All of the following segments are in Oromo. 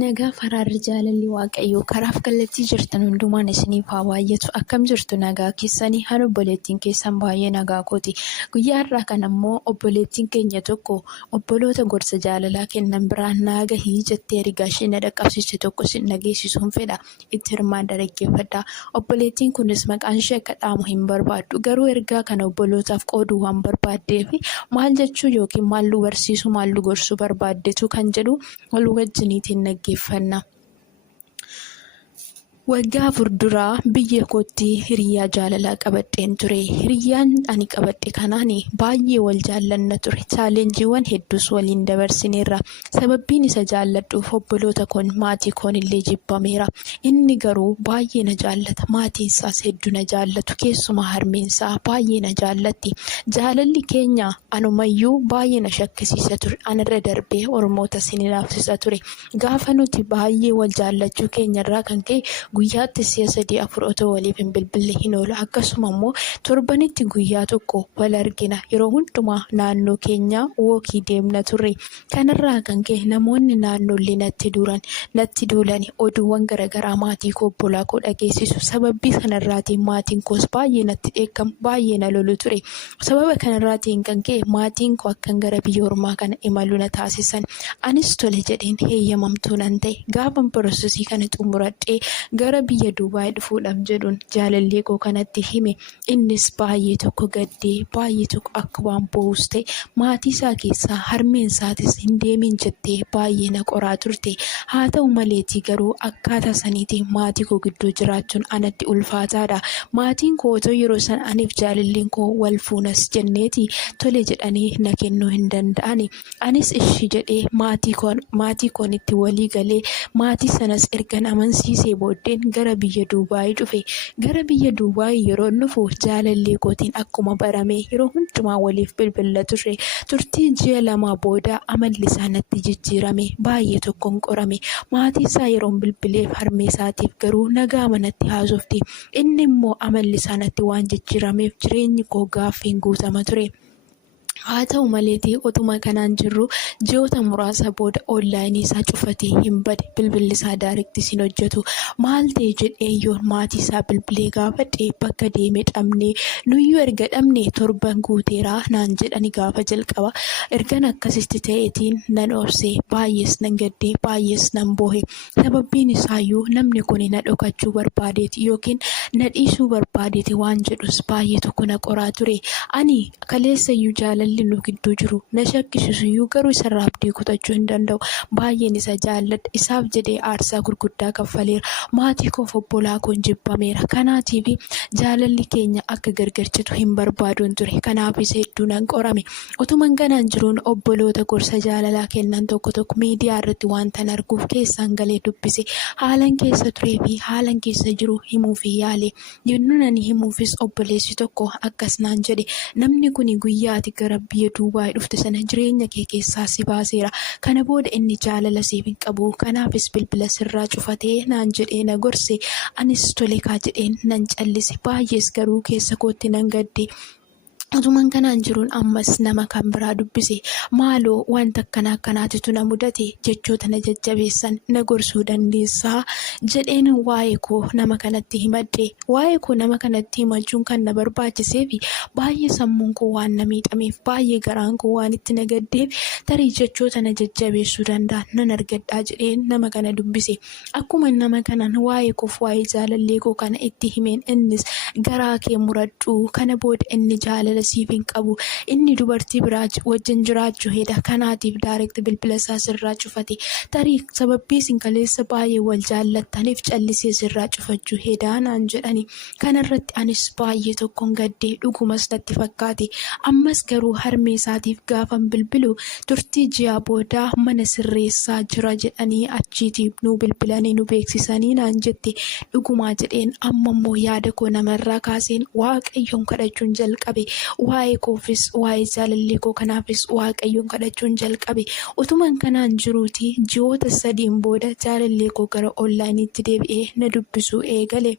Nagaa faraarri jaalalli waaqayyoo karaaf kallattii jirtan hundumaan isiniif haa baay'atu. Akkam jirtu nagaa keessanii haan obboleettiin keessan baay'ee nagaa kooti. Guyyaa irraa kan ammoo obboleettiin keenya tokko obboloota gorsa jaalalaa kennan biraan naa gahii jettee ergaa ishee na dhaqqabsiiste tokko sin dhageessisuun fedha. Itti hirmaan dhaggeeffadhaa. Obboleettiin kunis maqaan ishee akka dhaamu hin barbaaddu. Garuu ergaa kana obbolootaaf qooduu waan barbaaddeef maal jechuu yookiin maal nu barsiisuu maal nu gorsuu barbaaddetu kan jedhu wal wajjiniitiin dhaggeeffanna. Waggaa afur duraa biyya kootti hiriyaa jaalalaa qabadheen ture. Hiriyaan ani qabadhe kanaan baay'ee wal jaallanna ture. Chaalenjiiwwan hedduus waliin dabarsineerra. Sababbiin isa jaalladhuuf obboloota koon maatii koon illee jibbameera. Inni garuu baay'ee na jaallata. Maatiin isaas hedduu na jaallatu. Keessumaa harmeen isaa baay'ee na jaallatti. Jaalalli keenya anumayyuu baay'ee na shakkisiisa ture. Anarra darbee ormoota sinilaafsisa ture. Gaafa nuti baay'ee wal jaallachuu keenyarraa kan ka'e guyyaatti si'a 3-4 otoo waliif hin bilbille hin oolu. Akkasuma immoo torbanitti guyyaa tokko wal argina. Yeroo hundumaa naannoo keenya wookii deemna turre. Kanarraa kan ka'e namoonni naannoollee natti duulan oduuwwan garaagaraa maatii koo obbolaa koo dhageessisu. Sababii kanarraatiin maatiin koos baay'ee natti dheekkamu baay'ee na lolu ture. Sababa kanarraatiin kan ka'e maatiin koo akkan gara biyya ormaa kana imalu na taasisan. Anis tole jedheen heeyyamamtuu nan ta'e. Gaafa piroosesii kana xumuradhee gara biyya Duubaay dhufuudhaaf jedhuun jaalallee koo kanatti hime. Innis baay'ee tokko gaddee baay'ee tokko akka waan bo'uus ta'e maatii isaa keessaa harmeen isaatis hin deemin jettee baay'ee na qoraa turte. Haa ta'u maleetii garuu akkaataa saniitiin maatii koo gidduu jiraachuun anatti ulfaataadha. Maatiin koo otoo yeroo san aniif jaalalleen koo wal fuunas jenneeti tole jedhanii na kennuu hin danda'ani. Anis ishii jedhee maatii koonitti walii galee maatii sanas ergan amansiisee booddeen gara biyya Duubaay dhufe. Gara biyya Duubaay yeroo dhufu jaalallee kootiin akkuma barame yeroo hundumaa waliif bilbilla turre. Turtii ji'a 2 booda amalli isaa natti jijjiirame. Baay'ee tokkoon qorame. Maatii isaa yeroon bilbileef harmee isaatiif garuu nagaa manatti haasofti. Inni immoo amalli isaa natti waan jijjiirameef jireenyi koo gaaffiin guutama ture. Haa ta'u maleetii otuma kanaan jirru ji'oota muraasa booda onlaayinii isaa cufatee hin bade. Bilbilli isaa daayirektii hin hojjetu. Maal ta'e jedhee yoo maatii isaa bilbilee gaafadhe bakka deeme dhabnee nuyyuu erga dhabne torban guuteeraa naan jedhani gaafa jalqaba. Ergan akkasitti ta'eetiin nan obsee baay'ees nan gaddee baay'ees nan boohe. Sababbiin isaayyuu namni kun na dhokachuu barbaadeeti yookiin na dhiisuu barbaadeeti waan jedhus baay'ee tokko na qoraa ture. Ani kaleessayyuu jaalalli nu gidduu jiru na shakkisiisuyyuu garuu isarraa abdii kutachuu hin danda'u. Baay'een isa jaalladha. Isaaf jedhee aarsaa gurguddaa kaffaleera. Maatii koof obbolaa koon jibbameera. Kanaatiif jaalalli keenya akka gargarcitu hin barbaaduun ture. Kanaafis hedduu nan qorame. Otuman kanaan jiruun obboloota gorsa jaalalaa kennan tokko miidiyaa irratti waantan arguuf keessaan galee dubbise. Haalan keessa turee fi haalan keessa jiru himuuf yaale. Yennuun ani himuufis obboleessi tokko akkas naan jedhe. Namni kun guyyaati gara biyya Duubaay dhufte sana jireenya kee keessaa si baaseera. Kana booda inni jaalala siif hin qabu. Kanaafis bilbila sirraa cufatee naan jedhee na gorse. Anis tole kaa jedheen nan callise. Baay'ees garuu keessa kootti nan gadde. Otuman kanaan jiruun ammas nama kan biraa dubbise. Maaloo wanta akkanaatitu na mudate jechoota na jajjabeessan na gorsuu dandeessaa jedheen waa'ee koo nama kanatti himadhe. Waa'ee koo nama kanatti himachuun kan na barbaachisee fi baay'ee sammuun koo waan na miidhameef baay'ee garaan koo waan itti na gaddeef tarii jechoota na jajjabeessuu danda'an nan argadhaa jedheen nama kana dubbise. Akkuma nama kanaan waa'ee koof waa'ee jaalallee koo kana itti himeen innis garaa kee muradhu kana booda inni jaalala siif hin qabu. Inni dubartii biraa wajjin jiraachuu heda. Kanaatiif daayirektii bilbila isaa sirraa cufate. Tarii sababbii isin kaleessa baay'ee wal jaallattaniif callisee sirraa cufachuu hedaa naan jedhani. Kanarratti anis baay'ee tokkoon gaddee dhugumas natti fakkaate. Ammas garuu harmee isaatiif gaafan bilbilu turtii ji'a booda mana sirreessaa jira jedhanii achiitiif nu bilbilanii nu beeksisanii naan jette. Dhugumaa jedheen amma immoo yaada koo namarraa kaaseen waaqayyoon kadhachuun jalqabe. Waa'ee koofis waa'ee jaalallee koo kanaafis waaqayyoon kadhachuun jalqabe. Utuman kanaan jiruuti ji'oota 3 booda jaalallee koo gara onlaayiniitti deebi'ee na dubbisuu eegale.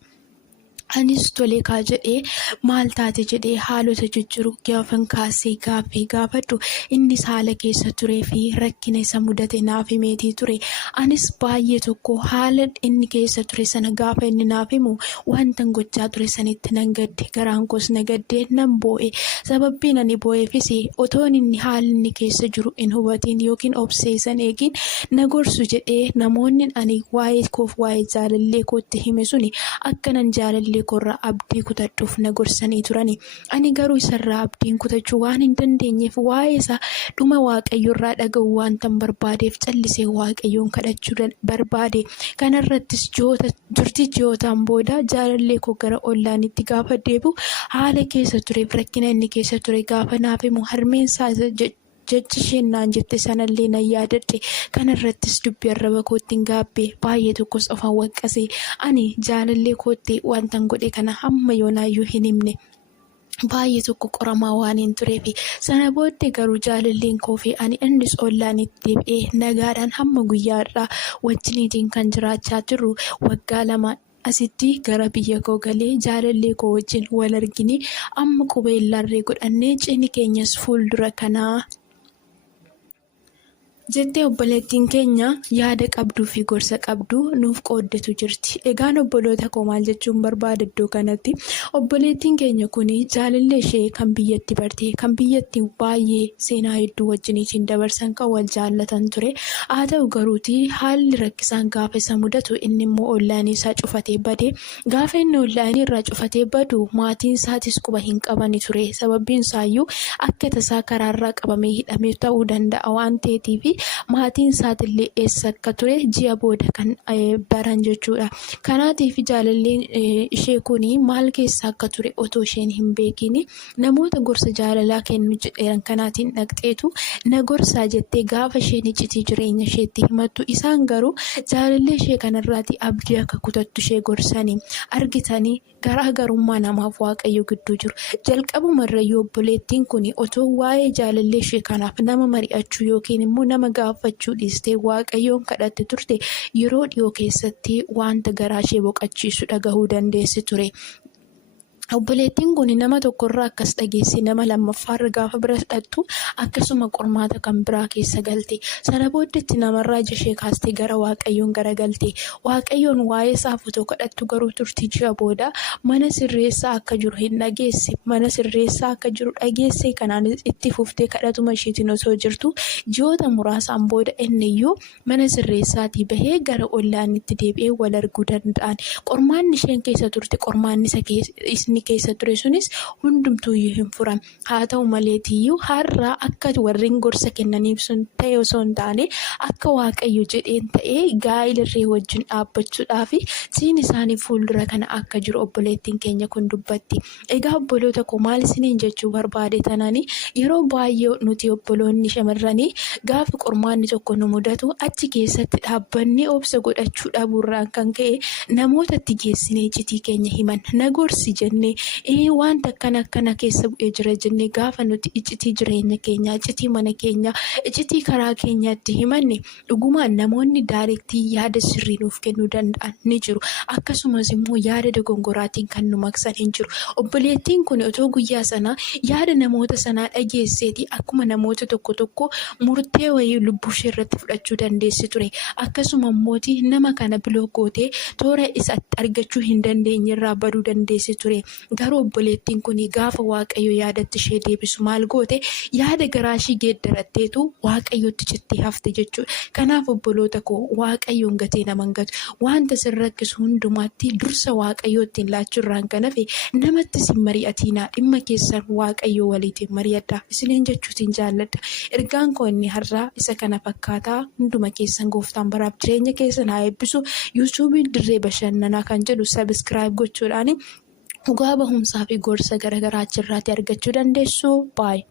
Anis tolee kaa jedhee maal taate jedhee haalota jijjiiru gaafan kaasee gaaffii gaafadhu innis haala keessa turee fi rakkina isa mudate naaf himeetii ture. Anis baay'ee tokko haala inni keessa ture sana gaafa inni naaf himu wantan gochaa ture sanitti nan gadde garaan koos na gaddee nan boo'e. Sababbiin ani boo'eefis otoon inni haala inni keessa jiru hin hubatiin yookiin obseesan eegin na gorsu jedhee namoonni ani waa'ee koof waa'ee jaalallee kootti hime suni akkanan jaalallee korraa abdii kutadhuuf na gorsanii turani. Ani garuu isarraa abdiin kutachuu waan hin dandeenyeef waa'ee isaa dhuma waaqayyoorraa dhaga'u waantan barbaadeef callisee waaqayyoon kadhachuu barbaade. Kanarrattis turtii ji'ootaan booda jaalallee koo gara ollaanitti gaafa deebi'u haala keessa tureef rakkina inni keessa ture gaafa naaf himu harmeensaa jechi isheen naan jette sanallee nan yaadadhe. Kanarrattis dubbii arraba kootti hin gaabbee baay'ee tokkos ofan waqqasee ani jaalallee kootti wantan godhe kana hamma yoonaayyuu hin himne. Baay'ee tokko qoramaa waan hin tureefi sana booddee garuu jaalalleen koo fi ani innis ollaanitti deebi'ee nagaadhaan hamma guyyaa irraa wajjiniitiin kan jiraachaa jirru waggaa 2 asitti gara biyya koo galee jaalallee koo wajjin wal argine amma qubeellarree godhannee cini keenyas fuuldura kanaa jettee obboleettiin keenya yaada qabduu fi gorsa qabdu nuuf qooddatu jirti. Egaan obboloota koo maal jechuun barbaada iddoo kanatti obboleettiin keenya kuni jaalallee ishee kan biyyatti barte kan biyyatti baay'ee seenaa hedduu wajjiniitiin dabarsan kan wal jaallatan ture. Haa ta'u garuuti haalli rakkisaan gaafa isa mudatu inni immoo ollaanii isaa cufatee bade. Gaafa inni ollaanii irraa cufatee badu maatiin isaatis quba hin qabani ture. Sababbiin isaayyuu akka tasaa karaarraa qabamee hidhamee ta'uu danda'a waan ta'eetiif maatiin isaatillee eessa akka ture ji'a booda kan baran jechuudha. Kanaatiif jaalalleen ishee kuni maal keessa akka ture otoo isheen hin beekin namoota gorsa jaalalaa kennu jedhan kanaatiin dhaqxeetu na gorsaa jettee gaafa isheen iccitii jireenya isheetti himattu isaan garuu jaalallee ishee kanarraati abdii akka kutattu ishee gorsanii argitanii garaagarummaa namaaf waaqayyo gidduu jiru. Jalqabumarrayyuu obboleettiin kun otoo waa'ee jaalallee ishee kanaaf nama mari'achuu yookiin immoo nama gaafachuu dhiistee waaqayyoon kadhatte turte yeroo dhiyoo keessatti wanta garaa ishee boqachiisu dhagahuu dandeessi ture. Obboleettiin kun nama tokkorraa akkas dhageesse nama lammaffaarra gaafa bira hidhattu akkasuma qormaata kan biraa keessa galte. Sana booddeetti namarraa ija ishee kaastee gara waaqayyoon garagalte. Waaqayyoon waa'ee isaaf otoo kadhattu garuu turtii ji'a booda mana sirreessaa akka jiru hin dhageesse. Mana sirreessaa akka jiru dhageesse kanaan itti fuftee kadhatuma isheetiin osoo jirtu ji'oota muraasaan booda inniyyuu mana sirreessaatii bahee gara ollaanitti deebi'ee wal arguu danda'an. Qormaanni isheen keessa turte qormaanni isni keessa ture sunis hundumtuuyyuu hin furan. Haa ta'u maleetiyyuu har'a akka warreen gorsa kennaniif sun ta'e osoo hin taane akka waaqayyo jedheen ta'ee gaa'ilirree wajjin dhaabbachuudhaaf siin isaanii fuuldura kana akka jiru obboleettiin keenya kun dubbatti. Egaa obboloota koo maal isiniin jechuu barbaade tanani yeroo baay'ee nuti obboloonni shamarranii gaafa qormaanni tokko nu mudatu achi keessatti dhaabbannee obsa godhachuu dhabuurraan kan ka'e namootatti geessinee iccitii keenya himan na gorsi jennee wanta akkana keessa bu'ee jira jennee gaafa nuti iccitii jireenya keenya iccitii mana keenya iccitii karaa keenyaatti himanne dhugumaan namoonni daayirektii yaada sirrii nuuf kennuu danda'an ni jiru. Akkasumas immoo yaada dogongoraatiin kan nu maksan hin jiru. Obboleettiin kun otoo guyyaa sana yaada namoota sanaa dhageesseeti akkuma namoota tokko murtee wayii lubbuu ishee irratti fudhachuu dandeessi ture. Akkasuma immooti nama kana biloogootee toora isatti argachuu hin dandeenyerraa baduu dandeessi ture. Garuu obboleettiin kun gaafa waaqayyo yaadatti ishee deebisu maal goote yaada garaa ishee geeddaratteetu waaqayyotti cittee hafte jechuudha. Kanaaf obboloota koo waaqayyoon gatee nama hin gatu. Wanta sin rakkisu hundumaatti dursa waaqayyootiin laachuurraan kan hafe namatti sin mari'atiinaa dhimma keessan waaqayyoo waliitiin mari'adhaa isiniin jechuutiin jaalladha. Ergaan koo inni har'aa isa kana fakkaataa hunduma keessan gooftaan baraaf jireenya keessan haa eebbisu. yuutuubii dirree bashannanaa kan jedhu sabiskiraayib gochuudhaan dhugaa bahumsaa fi gorsa garaagaraa achirraatti argachuu dandeessu. Baay'ee.